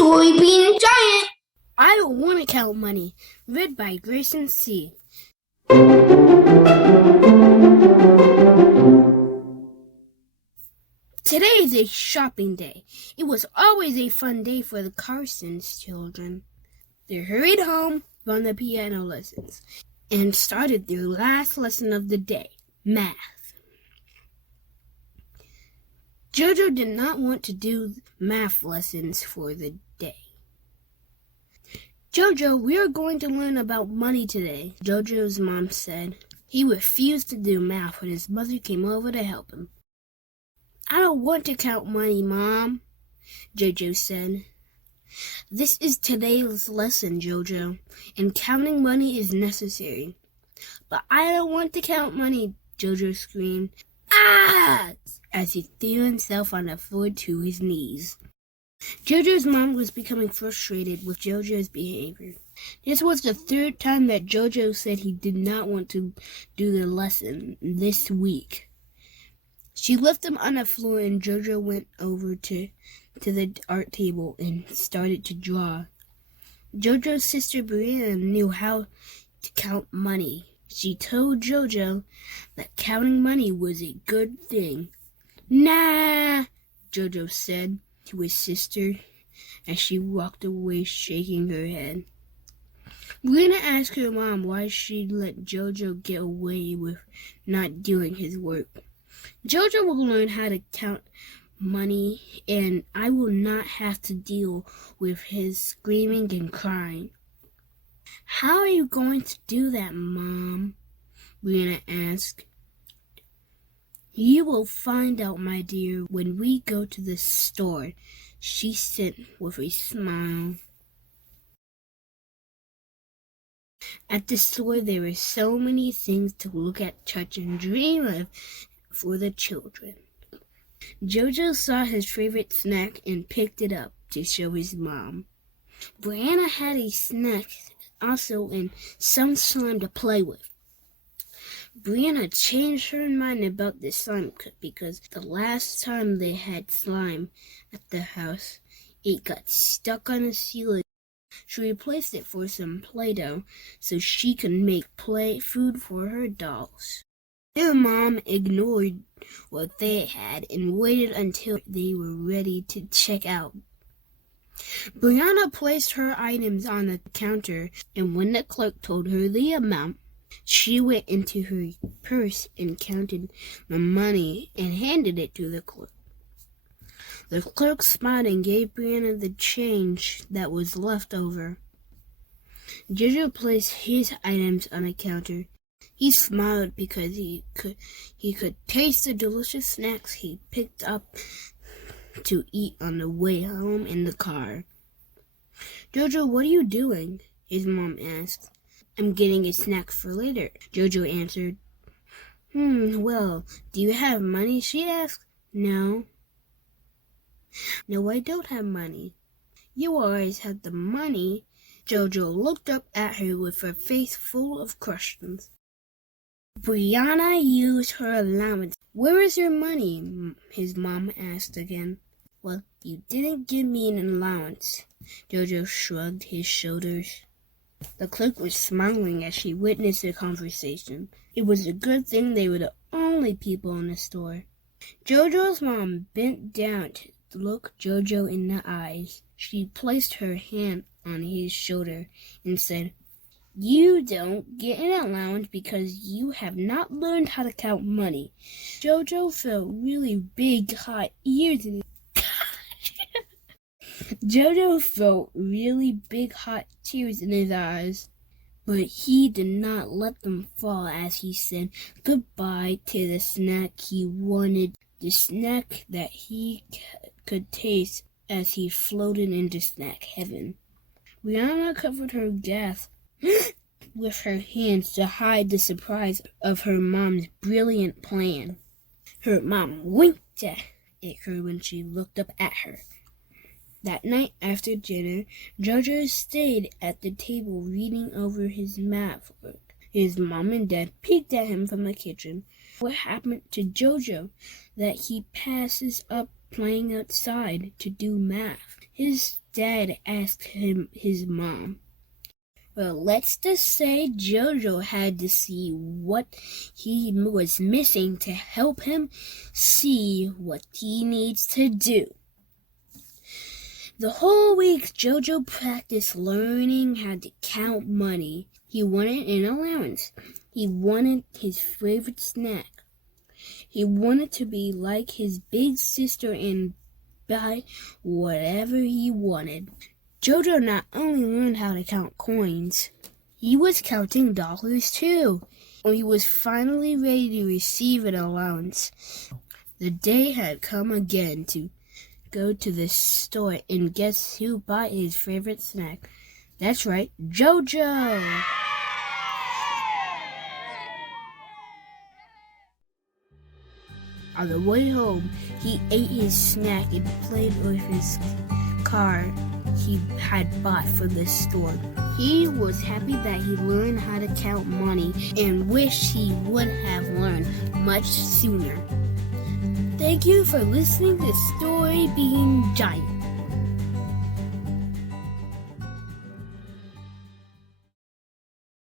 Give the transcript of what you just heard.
StoryBeanGiant. I don't want to count money. Read by Grayson C. Today is a shopping day. It was always a fun day for the Carsons children. They hurried home from the piano lessons and started their last lesson of the day, math. JoJo did not want to do math lessons for the day. JoJo, we are going to learn about money today, JoJo's mom said. He refused to do math when his mother came over to help him. I don't want to count money, Mom, JoJo said. This is today's lesson, JoJo, and counting money is necessary. But I don't want to count money, JoJo screamed. Ah! As he threw himself on the floor to his knees. JoJo's mom was becoming frustrated with JoJo's behavior. This was the third time that JoJo said he did not want to do the lesson this week. She left him on the floor and JoJo went over to the art table and started to draw. JoJo's sister Brianna knew how to count money. She told JoJo that counting money was a good thing. Nah, JoJo said to his sister as she walked away shaking her head. Brianna asked her mom why she let JoJo get away with not doing his work. JoJo will learn how to count money and I will not have to deal with his screaming and crying. How are you going to do that, Mom? Brianna asked. You will find out, my dear, when we go to the store, she said with a smile. At the store, there were so many things to look at, touch, and dream of for the children. JoJo saw his favorite snack and picked it up to show his mom. Brianna had a snack also and some slime to play with. Brianna changed her mind about the slime because the last time they had slime at the house, it got stuck on the ceiling. She replaced it for some Play-Doh so she could make food for her dolls. Their mom ignored what they had and waited until they were ready to check out. Brianna placed her items on the counter, and when the clerk told her the amount, she went into her purse and counted the money and handed it to the clerk. The clerk smiled and gave Brianna the change that was left over. JoJo placed his items on the counter. He smiled because he could taste the delicious snacks he picked up to eat on the way home in the car. JoJo, what are you doing? His mom asked. I'm getting a snack for later, JoJo answered. Well, do you have money? She asked. No, I don't have money. You always have the money. JoJo looked up at her with her face full of questions. Brianna used her allowance. Where is your money? His mom asked again. Well, you didn't give me an allowance. JoJo shrugged his shoulders. The clerk was smiling as she witnessed the conversation. It was a good thing they were the only people in the store. JoJo's mom bent down to look JoJo in the eyes. She placed her hand on his shoulder and said, You don't get an allowance because you have not learned how to count money. JoJo felt really big, hot ears in JoJo felt really big, hot tears in his eyes, but he did not let them fall as he said goodbye to the snack he wanted, the snack that he could taste as he floated into snack heaven. Brianna covered her gasp with her hands to hide the surprise of her mom's brilliant plan. Her mom winked at her when she looked up at her. That night after dinner, JoJo stayed at the table reading over his math work. His mom and dad peeked at him from the kitchen. What happened to JoJo that he passes up playing outside to do math? his dad asked him his mom. Well, let's just say JoJo had to see what he was missing to help him see what he needs to do. The whole week, JoJo practiced learning how to count money. He wanted an allowance. He wanted his favorite snack. He wanted to be like his big sister and buy whatever he wanted. JoJo not only learned how to count coins, he was counting dollars too. When he was finally ready to receive an allowance, the day had come again to go to the store, and guess who bought his favorite snack? That's right, JoJo! On the way home, he ate his snack and played with his car he had bought from the store. He was happy that he learned how to count money and wished he would have learned much sooner. Thank you for listening to Story Bean Giant.